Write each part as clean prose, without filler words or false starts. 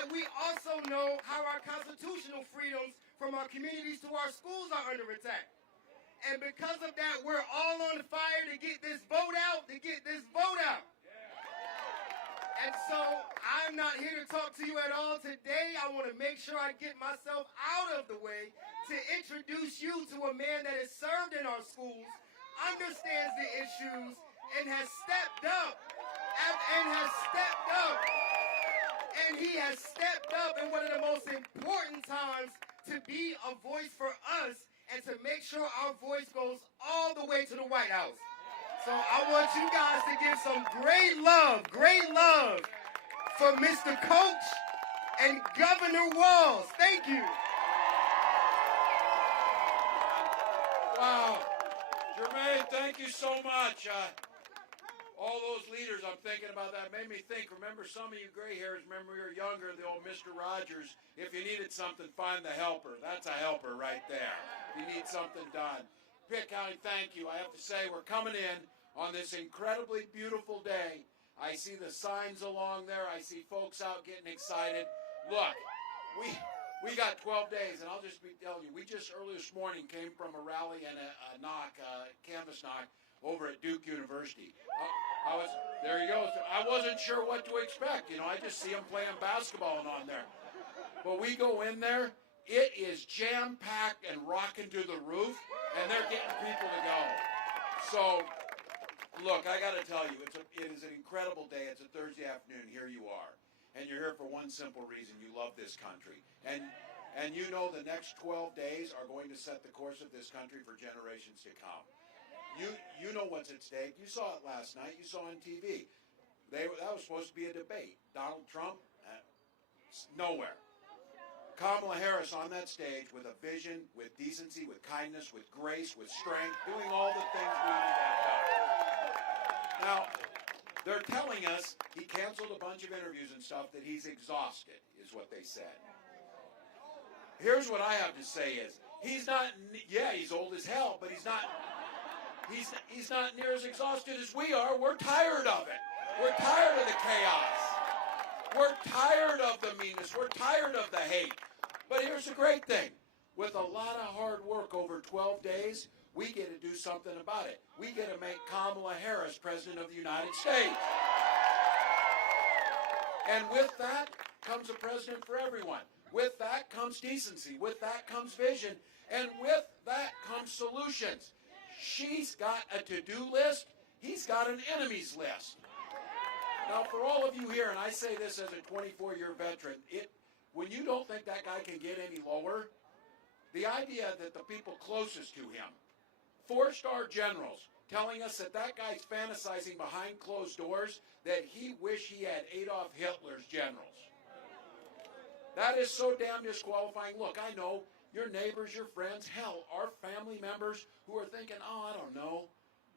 yet we also know how our constitutional freedoms from our communities to our schools are under attack. And because of that, we're all on fire to get this vote out, And so I'm not here to talk to you at all today. I want to make sure I get myself out of the way to introduce you to a man that has served in our schools, understands the issues, and has stepped up. And he has stepped up in one of the most important times to be a voice for us and to make sure our voice goes all the way to the White House. So I want you guys to give some great love for Mr. Coach and Governor Walz. Thank you. Wow. Jermaine, thank you so much. All those leaders, I'm thinking about that, made me think. Remember, some of you gray hairs, remember we were younger, the old Mr. Rogers, if you needed something, find the helper. That's a helper right there. If you need something done. Pitt County, thank you. I have to say, we're coming in on this incredibly beautiful day. I see the signs along there. I see folks out getting excited. Look, we got 12 days, and I'll just be telling you, we just early this morning came from a rally and a canvas knock, over at Duke University. There you go. I wasn't sure what to expect. I just see them playing basketball and on there. But we go in there, it is jam-packed and rocking to the roof, and they're getting people to go. So, look, I got to tell you, it is an incredible day. It's a Thursday afternoon. Here you are. And you're here for one simple reason. You love this country. And you know the next 12 days are going to set the course of this country for generations to come. You know what's at stake. You saw it last night. You saw on TV. That was supposed to be a debate. Donald Trump, nowhere. Kamala Harris on that stage with a vision, with decency, with kindness, with grace, with strength, doing all the things we need to have done. Now, they're telling us he canceled a bunch of interviews and stuff, that he's exhausted, is what they said. Here's what I have to say is, he's old as hell, but he's not near as exhausted as we are. We're tired of it. We're tired of the chaos. We're tired of the meanness. We're tired of the hate. But here's the great thing. With a lot of hard work over 12 days, we get to do something about it. We get to make Kamala Harris President of the United States. And with that comes a president for everyone. With that comes decency. With that comes vision. And with that comes solutions. She's got a to-do list. He's got an enemies list. Now, for all of you here, and I say this as a 24-year veteran, when you don't think that guy can get any lower, the idea that the people closest to him, 4-star generals, telling us that guy's fantasizing behind closed doors that he wish he had Adolf Hitler's generals. That is so damn disqualifying. Look, I know your neighbors, your friends, hell, our family members who are thinking, I don't know,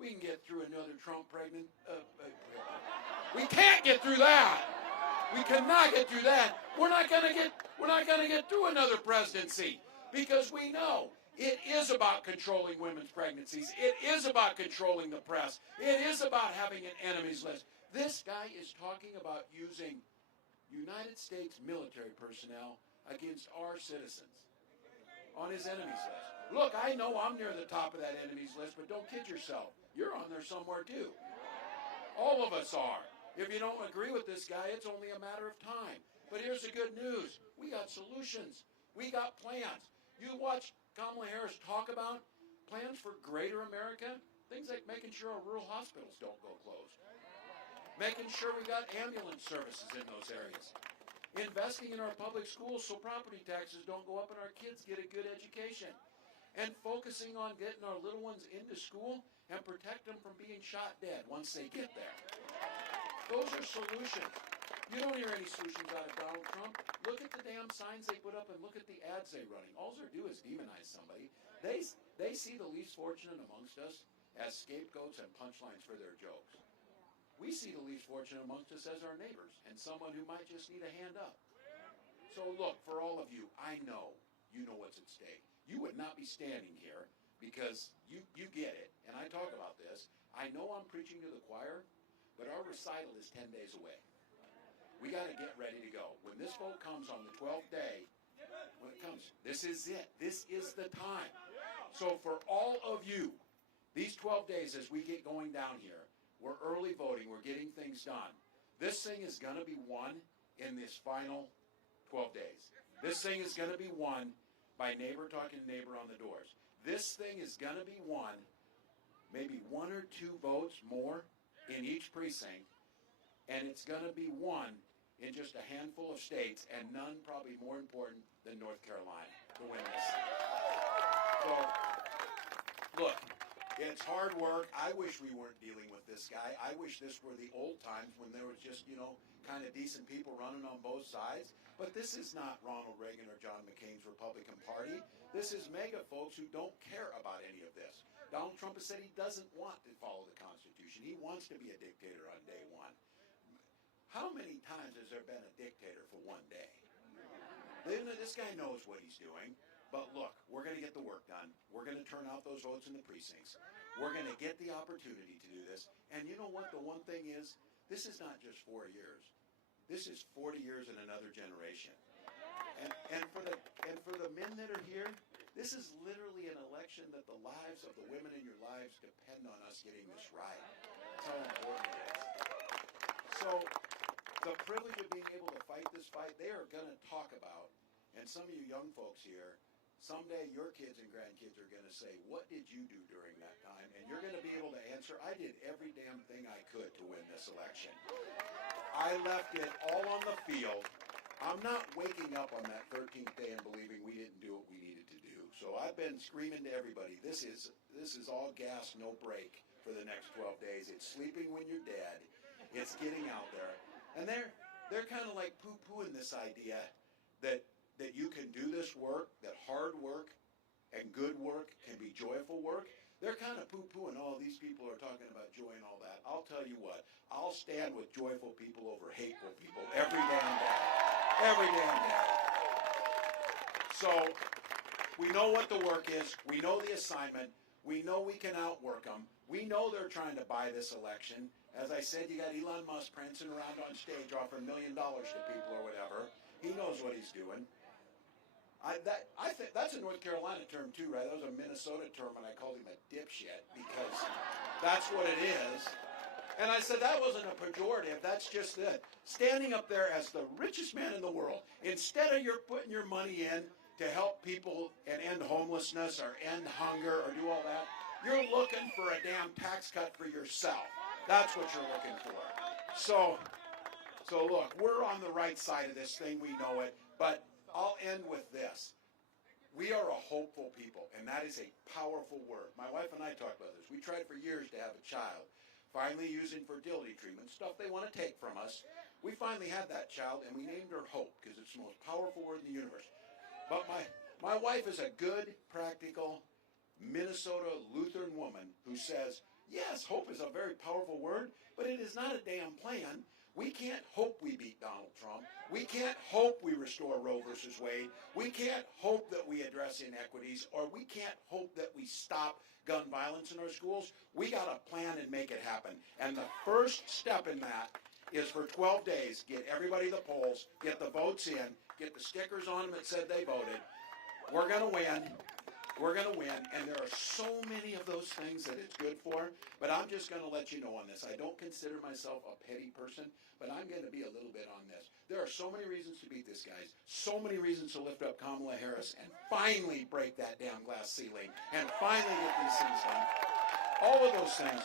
we can get through another Trump pregnant. We can't get through that. We cannot get through that. We're not going to get through another presidency, because we know it is about controlling women's pregnancies. It is about controlling the press. It is about having an enemies list. This guy is talking about using United States military personnel against our citizens on his enemies list. Look, I know I'm near the top of that enemies list, but don't kid yourself. You're on there somewhere too. All of us are. If you don't agree with this guy, it's only a matter of time. But here's the good news. We got solutions. We got plans. You watch Kamala Harris talk about plans for greater America, things like making sure our rural hospitals don't go closed, making sure we got ambulance services in those areas, investing in our public schools so property taxes don't go up and our kids get a good education, and focusing on getting our little ones into school and protect them from being shot dead once they get there. Those are solutions. You don't hear any solutions out of Donald Trump. Look at the damn signs they put up and look at the ads they're running. All they do is demonize somebody. They see the least fortunate amongst us as scapegoats and punchlines for their jokes. We see the least fortunate amongst us as our neighbors and someone who might just need a hand up. So look, for all of you, I know you know what's at stake. You would not be standing here because you get it, and I talk about this. I know I'm preaching to the choir, but our recital is 10 days away. We got to get ready to go. When this vote comes on the 12th day, when it comes, this is it. This is the time. So for all of you, these 12 days as we get going down here, we're early voting, we're getting things done. This thing is going to be won in this final 12 days. This thing is going to be won by neighbor talking to neighbor on the doors. This thing is going to be won, maybe 1 or 2 votes more in each precinct, and it's going to be won in just a handful of states, and none probably more important than North Carolina to win this. So, look, it's hard work. I wish we weren't dealing with this guy. I wish this were the old times when there was just, kind of decent people running on both sides. But this is not Ronald Reagan or John McCain's Republican Party. This is MAGA folks who don't care about any of this. Donald Trump has said he doesn't want to follow the Constitution. He wants to be a dictator on day one. How many times has there been a dictator for one day? This guy knows what he's doing. But look, we're going to get the work done. We're going to turn out those votes in the precincts. We're going to get the opportunity to do this. And you know what the one thing is? This is not just 4 years. This is 40 years and another generation. And for the men that are here, this is literally an election that the lives of the women in your lives depend on us getting this right. That's how important it is. So the privilege of being able to fight this fight, they are going to talk about, and some of you young folks here, someday your kids and grandkids are going to say, what did you do during that time? And you're going to be able to answer, I did every damn thing I could to win this election. I left it all on the field. I'm not waking up on that 13th day and believing we didn't do what we needed to do. So I've been screaming to everybody, this is all gas, no break for the next 12 days. It's sleeping when you're dead. It's getting out there. And they're kind of like poo-pooing this idea that you can do this work, that hard work and good work can be joyful work. They're kind of poo-pooing, these people are talking about joy and all that. I'll tell you what, I'll stand with joyful people over hateful people every damn day. Every damn day. So we know what the work is. We know the assignment. We know we can outwork them. We know they're trying to buy this election. As I said, you got Elon Musk prancing around on stage offering $1 million to people or whatever. He knows what he's doing. I think that's a North Carolina term too, right? That was a Minnesota term, and I called him a dipshit because that's what it is. And I said that wasn't a pejorative. That's just it. Standing up there as the richest man in the world, instead of you're putting your money in to help people and end homelessness or end hunger or do all that, you're looking for a damn tax cut for yourself. That's what you're looking for. So look, we're on the right side of this thing. We know it. But I'll end with this. We are a hopeful people, and that is a powerful word. My wife and I talked about this. We tried for years to have a child. Finally, using fertility treatment, stuff they want to take from us. We finally had that child, and we named her Hope because it's the most powerful word in the universe. But my wife is a good, practical Minnesota Lutheran woman who says, yes, hope is a very powerful word, but it is not a damn plan. We can't hope we beat Donald Trump. We can't hope we restore Roe versus Wade. We can't hope that we address inequities, or we can't hope that we stop gun violence in our schools. We got to plan and make it happen. And the first step in that is for 12 days, get everybody to the polls, get the votes in, get the stickers on them that said they voted. We're going to win. We're going to win, and there are so many of those things that it's good for, but I'm just going to let you know on this. I don't consider myself a petty person, but I'm going to be a little bit on this. There are so many reasons to beat this, guys, so many reasons to lift up Kamala Harris and finally break that damn glass ceiling and finally get these things done. All those things.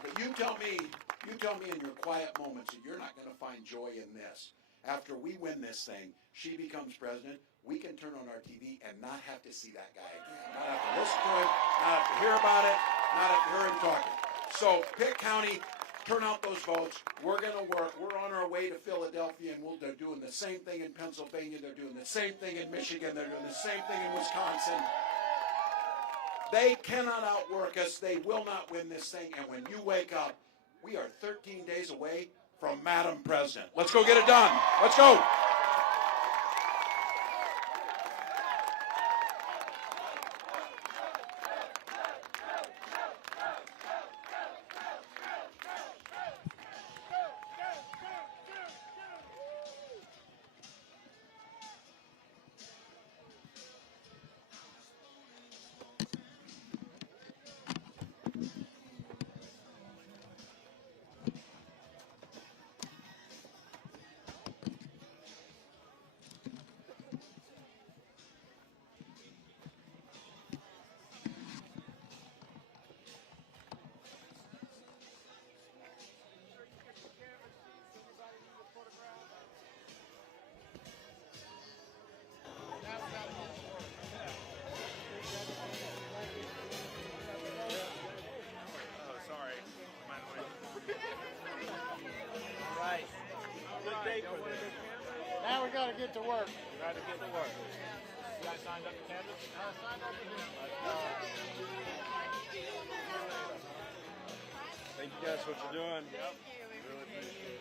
But you tell me in your quiet moments that you're not going to find joy in this. After we win this thing, she becomes president, we can turn on our TV and not have to see that guy again. Not have to listen to him, not have to hear about it, not have to hear him talking. So Pitt County, turn out those votes. We're going to work. We're on our way to Philadelphia, and they're doing the same thing in Pennsylvania. They're doing the same thing in Michigan. They're doing the same thing in Wisconsin. They cannot outwork us. They will not win this thing. And when you wake up, we are 13 days away from Madam President. Let's go get it done. Let's go. with it. Now we got to get to work. Got to get to work. You guys signed up to canvas? Signed up again. Thank you guys for what you're doing. Yep. Really appreciate it.